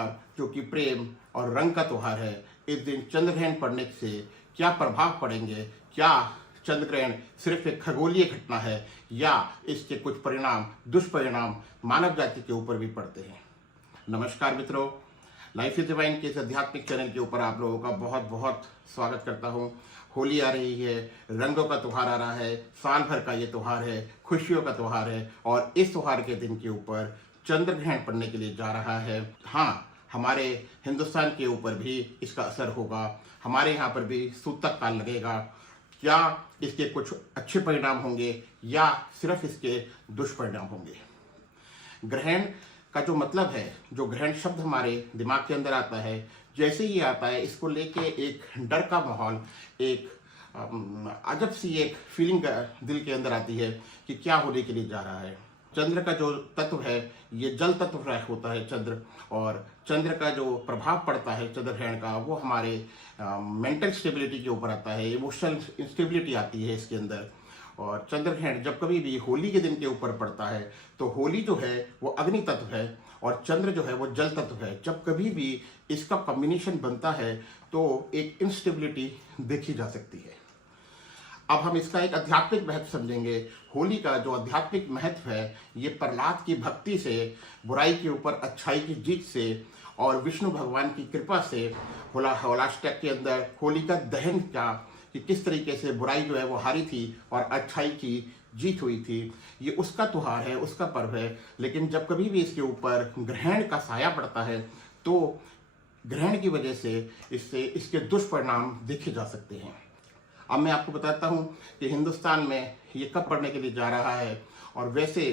त्यौहार जो कि प्रेम और रंग का त्यौहार है, इस दिन चंद्र ग्रहण पड़ने से क्या प्रभाव पड़ेंगे, क्या चंद्र ग्रहण सिर्फ एक खगोलीय घटना है या इसके कुछ परिणाम दुष्परिणाम मानव जाति के ऊपर भी पड़ते हैं। नमस्कार मित्रों, लाइफ इज डिवाइन के इस आध्यात्मिक चैनल के ऊपर आप लोगों का बहुत बहुत स्वागत करता हूँ। होली आ रही है, रंगों का त्यौहार आ रहा है, साल भर का ये त्यौहार है, खुशियों का त्यौहार है और इस त्यौहार के दिन के ऊपर चंद्र ग्रहण पड़ने के लिए जा रहा है। हाँ, हमारे हिंदुस्तान के ऊपर भी इसका असर होगा, हमारे यहाँ पर भी सूतक काल लगेगा। क्या इसके कुछ अच्छे परिणाम होंगे या सिर्फ इसके दुष्परिणाम होंगे। ग्रहण का जो मतलब है, जो ग्रहण शब्द हमारे दिमाग के अंदर आता है, जैसे ही आता है इसको लेके एक डर का माहौल, एक अजब सी एक फीलिंग दिल के अंदर आती है कि क्या होने के लिए जा रहा है। चंद्र का जो तत्व है ये जल तत्व होता है चंद्र, और चंद्र का जो प्रभाव पड़ता है चंद्र ग्रहण का वो हमारे मेंटल स्टेबिलिटी के ऊपर आता है, इमोशनल इंस्टेबिलिटी आती है इसके अंदर। और चंद्र ग्रहण जब कभी भी होली के दिन के ऊपर पड़ता है तो होली जो है वो अग्नि तत्व है और चंद्र जो है वो जल तत्व है। जब कभी भी इसका कॉम्बिनेशन बनता है तो एक इंस्टेबिलिटी देखी जा सकती है। अब हम इसका एक आध्यात्मिक महत्व समझेंगे। होली का जो आध्यात्मिक महत्व है ये प्रहलाद की भक्ति से, बुराई के ऊपर अच्छाई की जीत से और विष्णु भगवान की कृपा से होलाष्टक के अंदर होली का दहन का, कि किस तरीके से बुराई जो है वो हारी थी और अच्छाई की जीत हुई थी, ये उसका त्यौहार है, उसका पर्व है। लेकिन जब कभी भी इसके ऊपर ग्रहण का साया पड़ता है तो ग्रहण की वजह से इससे इसके दुष्परिणाम देखे जा सकते हैं। अब मैं आपको बताता हूँ कि हिंदुस्तान में ये कब पड़ने के लिए जा रहा है। और वैसे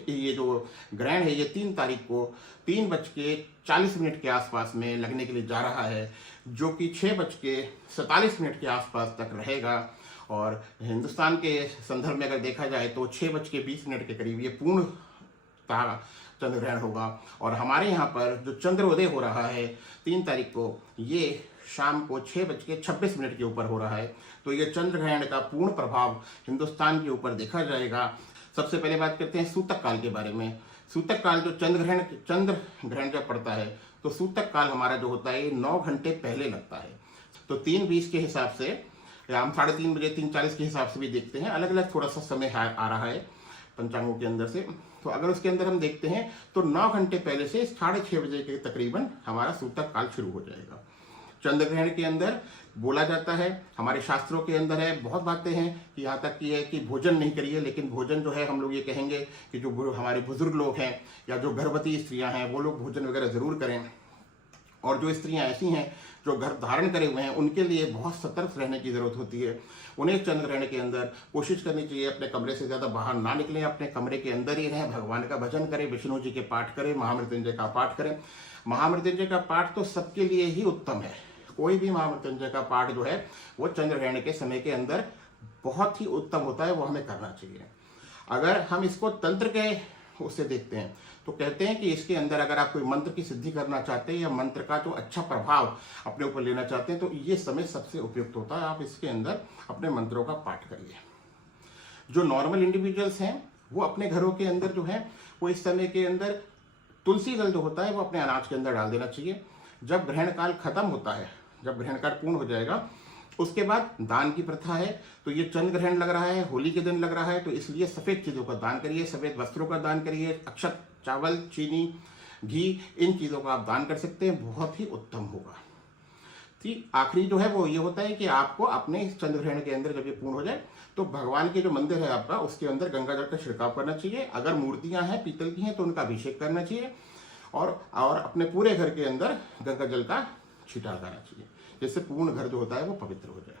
ये जो ग्रहण है ये 3 तारीख को 3:40 के आसपास में लगने के लिए जा रहा है, जो कि 6:47 के आसपास तक रहेगा। और हिंदुस्तान के संदर्भ में अगर देखा जाए तो 6:20 के करीब ये पूर्णतः चंद्र ग्रहण होगा। और हमारे यहाँ पर जो चंद्रोदय हो रहा है 3 तारीख को, ये शाम को 6:26 के ऊपर हो रहा है। तो ये चंद्र ग्रहण का पूर्ण प्रभाव हिंदुस्तान के ऊपर देखा जाएगा। सबसे पहले बात करते हैं सूतक काल के बारे में। सूतक काल जो चंद्र ग्रहण जब पड़ता है तो सूतक काल हमारा जो होता है 9 घंटे पहले लगता है। तो 3:20 के हिसाब से या हम 3:30 बजे 3:40 के हिसाब से भी देखते हैं, अलग अलग थोड़ा सा समय आ रहा है पंचांगों के अंदर से। तो अगर उसके अंदर हम देखते हैं तो 9 घंटे पहले से 6:30 बजे के तकरीबन हमारा सूतक काल शुरू हो जाएगा। चंद्र ग्रहण के अंदर बोला जाता है, हमारे शास्त्रों के अंदर है, बहुत बातें हैं कि यहाँ तक की है कि भोजन नहीं करिए, लेकिन भोजन जो है हम लोग ये कहेंगे कि जो हमारे बुजुर्ग लोग हैं या जो गर्भवती स्त्रियां हैं वो लोग भोजन वगैरह ज़रूर करें। और जो स्त्रियां ऐसी हैं जो घर धारण करे हुए हैं उनके लिए बहुत सतर्क रहने की ज़रूरत होती है। उन्हें चंद्र ग्रहण के अंदर कोशिश करनी चाहिए अपने कमरे से ज़्यादा बाहर ना निकलें, अपने कमरे के अंदर ही रहें, भगवान का भजन करें, विष्णु जी के पाठ करें, महामृत्युंजय का पाठ करें। महामृत्युंजय का पाठ तो सबके लिए ही उत्तम है। कोई भी महामृत्युंजय का पाठ जो है वो चंद्र ग्रहण के समय के अंदर बहुत ही उत्तम होता है, वो हमें करना चाहिए। अगर हम इसको तंत्र के उससे देखते हैं तो कहते हैं कि इसके अंदर अगर आप कोई मंत्र की सिद्धि करना चाहते हैं या मंत्र का जो अच्छा प्रभाव अपने ऊपर लेना चाहते हैं तो ये समय सबसे उपयुक्त होता है। आप इसके अंदर अपने मंत्रों का पाठ करिए। जो नॉर्मल इंडिविजुअल्स हैं वो अपने घरों के अंदर जो है वो इस समय के अंदर तुलसी दल जो होता है वो अपने अनाज के अंदर डाल देना चाहिए। जब ग्रहण काल खत्म होता है, जब ग्रहण काल पूर्ण हो जाएगा, उसके बाद दान की प्रथा है। तो ये चंद्र ग्रहण लग रहा है, होली के दिन लग रहा है, तो इसलिए सफ़ेद चीज़ों का दान करिए, सफ़ेद वस्त्रों का दान करिए, अक्षत, चावल, चीनी, घी, इन चीज़ों का आप दान कर सकते हैं, बहुत ही उत्तम होगा। ठीक आखिरी जो है वो ये होता है कि आपको अपने इस चंद्र ग्रहण के अंदर जब ये पूर्ण हो जाए तो भगवान के जो मंदिर है आपका उसके अंदर गंगा जल का छिड़काव करना चाहिए। अगर मूर्तियाँ हैं पीतल की हैं तो उनका अभिषेक करना चाहिए और अपने पूरे घर के अंदर गंगा जल का छिड़काव करना चाहिए, जिससे पूर्ण घर जो होता है वो पवित्र हो जाए।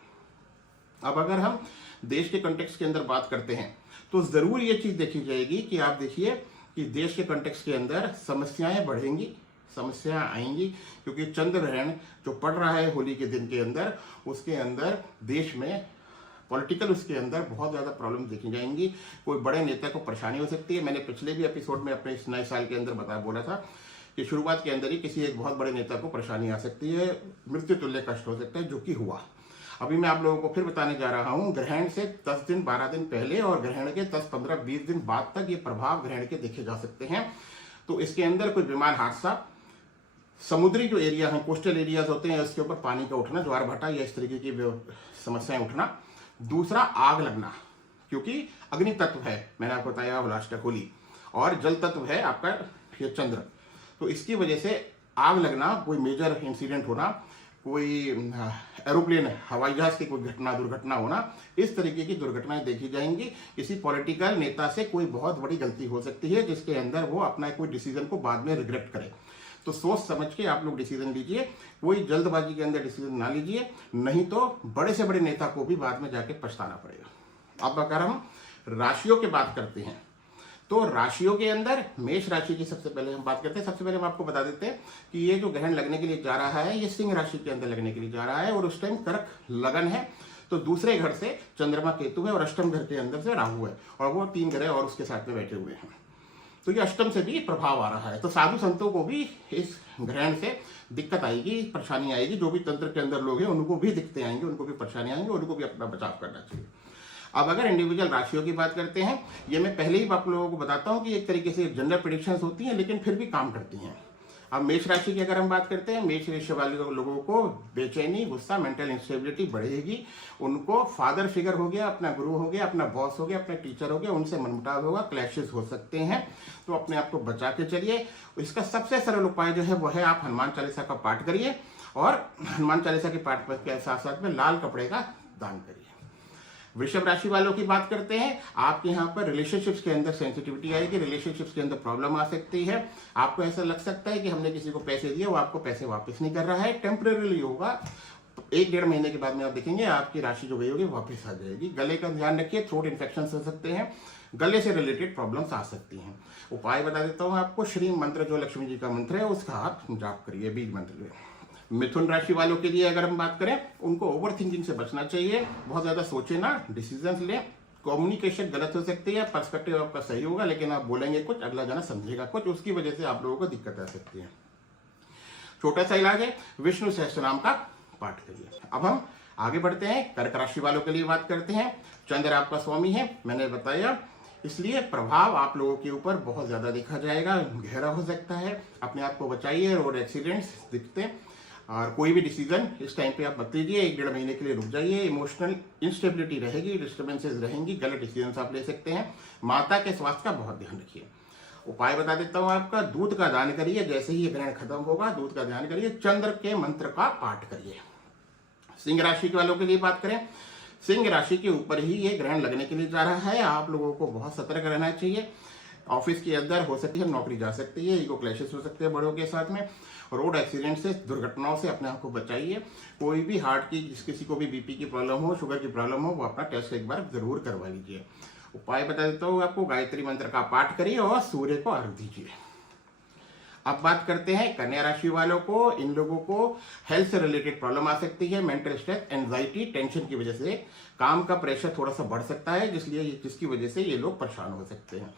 अब अगर हम देश के कंटेक्स्ट के अंदर बात करते हैं तो ज़रूर ये चीज़ देखी जाएगी कि आप देखिए कि देश के कंटेक्स्ट के अंदर समस्याएं बढ़ेंगी, समस्याएं आएंगी, क्योंकि चंद्र ग्रहण जो पड़ रहा है होली के दिन के अंदर उसके अंदर देश में पॉलिटिकल उसके अंदर बहुत ज़्यादा प्रॉब्लम देखी जाएंगी। कोई बड़े नेता को परेशानी हो सकती है। मैंने पिछले भी एपिसोड में अपने इस नए साल के अंदर बोला था कि शुरुआत के अंदर ही किसी एक बहुत बड़े नेता को परेशानी आ सकती है, मृत्यु तुल्य कष्ट हो सकता है, जो कि हुआ। अभी मैं आप लोगों को फिर बताने जा रहा हूँ, ग्रहण से 10 दिन 12 दिन पहले और ग्रहण के 10 15 20 दिन बाद तक ये प्रभाव ग्रहण के देखे जा सकते हैं। तो इसके अंदर कोई विमान हादसा, समुद्री जो एरिया है, कोस्टल एरियाज होते हैं, इसके ऊपर पानी का उठना, ज्वार भाटा या इस तरीके की समस्याएं उठना। दूसरा आग लगना, क्योंकि अग्नि तत्व है, मैंने आपको बताया अष्टकोली, और जल तत्व है आपका ये चंद्र, तो इसकी वजह से आग लगना, कोई मेजर इंसिडेंट होना, कोई एरोप्लेन हवाई जहाज की कोई दुर्घटना होना, इस तरीके की दुर्घटनाएं देखी जाएंगी। किसी पॉलिटिकल नेता से कोई बहुत बड़ी गलती हो सकती है जिसके अंदर वो अपना कोई डिसीजन को बाद में रिग्रेट करे। तो सोच समझ के आप लोग डिसीजन लीजिए, कोई जल्दबाजी के अंदर डिसीजन ना लीजिए, नहीं तो बड़े से बड़े नेता को भी बाद में जाके पछताना पड़ेगा। अब अगर हम राशियों की बात करते हैं, तो राशियों के अंदर मेष राशि की सबसे पहले हम बात करते हैं। सबसे पहले हम आपको बता देते हैं कि ये जो ग्रहण लगने के लिए जा रहा है, ये सिंह राशि के अंदर लगने के लिए जा रहा है, और उस टाइम कर्क लगन है, तो दूसरे घर से चंद्रमा केतु है, और अष्टम घर के अंदर से राहु है, और वो 3 ग्रह और उसके साथ में बैठे हुए हैं, तो ये अष्टम से भी प्रभाव आ रहा है। तो साधु संतों को भी इस ग्रहण से दिक्कत आएगी, परेशानी आएगी। जो भी तंत्र के अंदर लोग हैं उनको भी दिक्कतें आएंगी, उनको भी परेशानी आएंगी, उनको भी अपना बचाव करना चाहिए। अब अगर इंडिविजुअल राशियों की बात करते हैं, ये मैं पहले ही आप लोगों को बताता हूं कि एक तरीके से जनरल प्रेडिक्शंस होती हैं, लेकिन फिर भी काम करती हैं। अब मेष राशि की अगर हम बात करते हैं, मेष राशि वाले लोगों को बेचैनी, गुस्सा, मेंटल इंस्टेबिलिटी बढ़ेगी। उनको फादर फिगर हो गया, अपना गुरु हो गया, अपना बॉस हो गया, अपना टीचर हो गया, उनसे मनमुटाव होगा, क्लैशेस हो सकते हैं, तो अपने आप को बचा के चलिए। इसका सबसे सरल उपाय जो है वो है आप हनुमान चालीसा का पाठ करिए, और हनुमान चालीसा के पाठ के साथ साथ में लाल कपड़े का दान करिए। वृषभ राशि वालों की बात करते हैं, आपके यहाँ पर रिलेशनशिप्स के अंदर सेंसिटिविटी आएगी, रिलेशनशिप्स के अंदर प्रॉब्लम आ सकती है। आपको ऐसा लग सकता है कि हमने किसी को पैसे दिए, वो आपको पैसे वापस नहीं कर रहा है, टेम्परेरी होगा, तो 1-1.5 महीने के बाद में आप देखेंगे आपकी राशि जो गई होगी वापस आ जाएगी। गले का ध्यान रखिए, थ्रोट इन्फेक्शन हो सकते हैं, गले से रिलेटेड प्रॉब्लम्स आ सकती हैं। उपाय बता देता हूँ आपको, श्री मंत्र जो लक्ष्मी जी का मंत्र है उसका आप जाप करिए, बीज मंत्र। मिथुन राशि वालों के लिए अगर हम बात करें, उनको ओवर थिंकिंग से बचना चाहिए, बहुत ज्यादा सोचे ना, डिसीजंस लें। कम्युनिकेशन गलत हो सकती है, पर्सपेक्टिव आपका सही होगा, लेकिन आप बोलेंगे कुछ, अगला जना समझेगा कुछ, उसकी वजह से आप लोगों को दिक्कत आ सकती है। छोटा सा इलाज है, विष्णु सहस्त्रनाम का पाठ करिए। अब हम आगे बढ़ते हैं, कर्क राशि वालों के लिए बात करते हैं। चंद्र आपका स्वामी है, मैंने बताया, इसलिए प्रभाव आप लोगों के ऊपर बहुत ज्यादा देखा जाएगा, गहरा हो सकता है। अपने आप को बचाइए, रोड एक्सीडेंट्स दिखते हैं, और कोई भी डिसीजन इस टाइम पे आप मत लीजिए, 1-1.5 महीने के लिए रुक जाइए। इमोशनल इंस्टेबिलिटी रहेगी, डिस्टर्बेंसेस रहेंगी, गलत डिसीजन आप ले सकते हैं। माता के स्वास्थ्य का बहुत ध्यान रखिए। उपाय बता देता हूं आपका, दूध का दान करिए, जैसे ही ये ग्रहण खत्म होगा दूध का दान करिए, चंद्र के मंत्र का पाठ करिए। सिंह राशि वालों के लिए बात करें, सिंह राशि के ऊपर ही ये ग्रहण लगने के लिए जा रहा है, आप लोगों को बहुत सतर्क रहना चाहिए। ऑफिस के अंदर हो सकती है नौकरी जा सकती है, ईगो क्लैशेस हो सकते हैं बड़ों के साथ में, रोड एक्सीडेंट से, दुर्घटनाओं से अपने आप को बचाइए। कोई भी हार्ट की, किसी को भी बीपी की प्रॉब्लम हो, शुगर की प्रॉब्लम हो, वो अपना टेस्ट एक बार जरूर करवा लीजिए। उपाय बता देता हूँ आपको, गायत्री मंत्र का पाठ करिए और सूर्य को अर्घ्य दीजिए। अब बात करते हैं कन्या राशि वालों को। इन लोगों को हेल्थ से रिलेटेड प्रॉब्लम आ सकती है, मेंटल स्ट्रेस, एंजाइटी, टेंशन की वजह से काम का प्रेशर थोड़ा सा बढ़ सकता है, जिसकी वजह से ये लोग परेशान हो सकते हैं।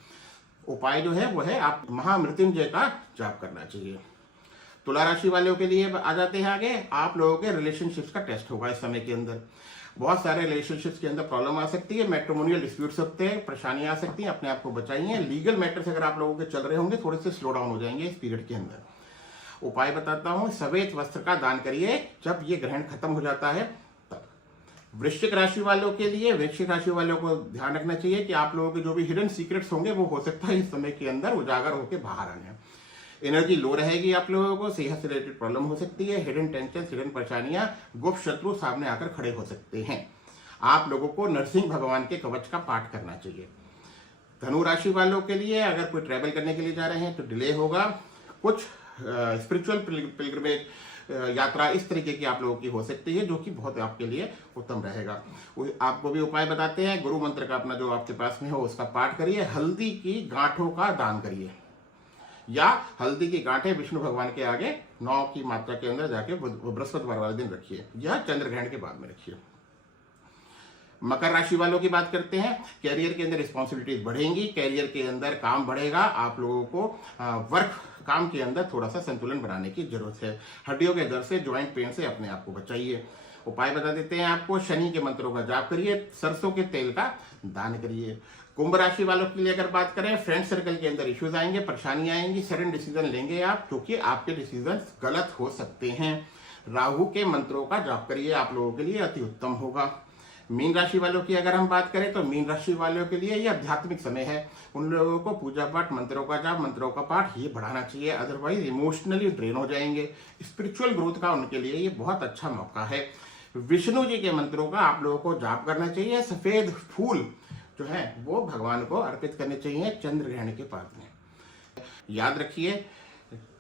उपाय जो है वो है आप महामृत्युंजय का जाप करना चाहिए। तुला राशि वालों के लिए आ जाते हैं आगे, आप लोगों के रिलेशनशिप्स का टेस्ट होगा इस समय के अंदर। बहुत सारे रिलेशनशिप्स के अंदर प्रॉब्लम आ सकती है, मैट्रिमोनियल डिस्प्यूट्स होते हैं, परेशानियां आ सकती हैं, अपने आप को बचाइए। लीगल मैटर्स अगर आप लोगों के चल रहे होंगे, थोड़े से स्लो डाउन हो जाएंगे इस पीरियड के अंदर। उपाय बताता हूं, सफेद वस्त्र का दान करिए जब ये ग्रहण खत्म हो जाता है तब। वृश्चिक राशि वालों के लिए, वृश्चिक राशि वालों को ध्यान रखना चाहिए कि आप लोगों के जो भी हिडन सीक्रेट्स होंगे वो हो सकता है इस समय के अंदर उजागर होकर बाहर आने। एनर्जी लो रहेगी, आप लोगों को सेहत से रिलेटेड प्रॉब्लम हो सकती है, हिडन टेंशन, हिडन परेशानियां, गुप्त शत्रु सामने आकर खड़े हो सकते हैं। आप लोगों को नरसिंह भगवान के कवच का पाठ करना चाहिए। धनु राशि वालों के लिए अगर कोई ट्रैवल करने के लिए जा रहे हैं तो डिले होगा, कुछ स्पिरिचुअल पिलग्रिमेज यात्रा इस तरीके की आप लोगों की हो सकती है, जो कि बहुत आपके लिए उत्तम रहेगा। आपको भी उपाय बताते हैं, गुरु मंत्र का अपना जो आपके पास में हो उसका पाठ करिए। हल्दी की गांठों का दान करिए, या हल्दी की गांठें विष्णु भगवान के आगे 9 की मात्रा के अंदर जाके बृहस्पतिवार वाले दिन रखिए, यह चंद्र ग्रहण के बाद में रखिए। मकर राशि वालों की बात करते हैं, कैरियर के अंदर रिस्पॉन्सिबिलिटीज बढ़ेंगी, कैरियर के अंदर काम बढ़ेगा। आप लोगों को वर्क काम के अंदर थोड़ा सा संतुलन बनाने की जरूरत है। हड्डियों के दर्द से, ज्वाइंट पेन से अपने आप को बचाइए। उपाय बता देते हैं आपको, शनि के मंत्रों का जाप करिए, सरसों के तेल का दान करिए। कुंभ राशि वालों के लिए अगर बात करें, फ्रेंड सर्कल के अंदर इश्यूज आएंगे, परेशानियां आएंगी, सडन डिसीजन लेंगे आप, क्योंकि आपके डिसीजन गलत हो सकते हैं। राहु के मंत्रों का जाप करिए, आप लोगों के लिए अति उत्तम होगा। मीन राशि वालों की अगर हम बात करें तो मीन राशि वालों के लिए ये आध्यात्मिक समय है। उन लोगों को पूजा पाठ, मंत्रों का जाप, मंत्रों का पाठ ये बढ़ाना चाहिए, अदरवाइज इमोशनली ड्रेन हो जाएंगे। स्पिरिचुअल ग्रोथ का उनके लिए ये बहुत अच्छा मौका है। विष्णु जी के मंत्रों का आप लोगों को जाप करना चाहिए। सफेद फूल जो है वो भगवान को अर्पित करने चाहिए चंद्र ग्रहण के पास में। याद रखिए,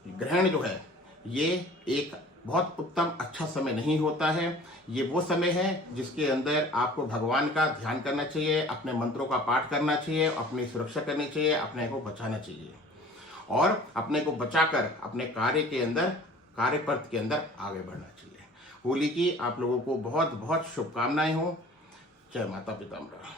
ग्रहण जो है ये एक बहुत उत्तम अच्छा समय नहीं होता है। ये वो समय है जिसके अंदर आपको भगवान का ध्यान करना चाहिए, अपने मंत्रों का पाठ करना चाहिए, अपनी सुरक्षा करनी चाहिए, अपने को बचाना चाहिए और अपने को बचाकर अपने कार्य के अंदर, कार्यपथ के अंदर आगे बढ़ना चाहिए। होली की आप लोगों को बहुत बहुत शुभकामनाएं हो। जय माता पितामह।